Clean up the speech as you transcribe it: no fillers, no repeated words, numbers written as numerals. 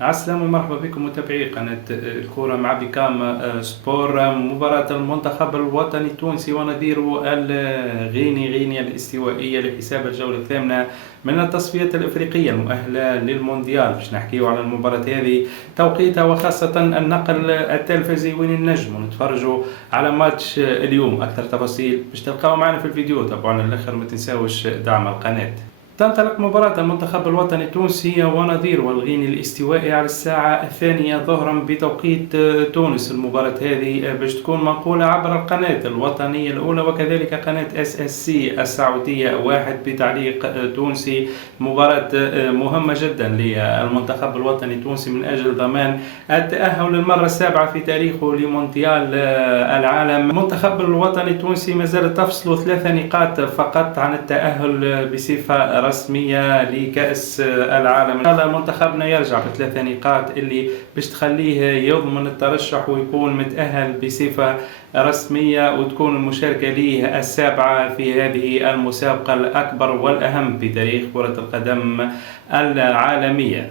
عسلامة ومرحبا بكم متابعي قناة الكرة مع بكام سبور. مباراة المنتخب الوطني التونسي ونظيره غينيا الاستوائية لحساب الجولة الثامنة من التصفية الإفريقية المؤهلة للمونديال. باش نحكيو على المباراة هذه، توقيتها وخاصة النقل التلفزيوني وين النجم ونتفرجوا على ماتش اليوم. أكثر تفاصيل باش تلقاو معنا في الفيديو، تابعونا للآخر، ما تنساوش دعم القناة. تنطلق مباراة المنتخب الوطني التونسي ونظير والغيني الاستوائي على الساعة 2 ظهرا بتوقيت تونس. المباراة هذه باش تكون منقولة عبر القناة الوطنية الأولى وكذلك قناة SSC السعودية واحد بتعليق تونسي. مباراة مهمة جدا للمنتخب الوطني التونسي من أجل ضمان التأهل للمرة السابعة في تاريخه لمونديال العالم. المنتخب الوطني التونسي ما زال تفصل 3 نقاط فقط عن التأهل بصفة رسمية لكأس العالم. إن شاء الله منتخبنا يرجع ب3 نقاط اللي باش تخليه يضمن الترشح ويكون متأهل بصفة رسمية، وتكون المشاركة ليه السابعة في هذه المسابقة الأكبر والأهم في تاريخ كرة القدم العالمية.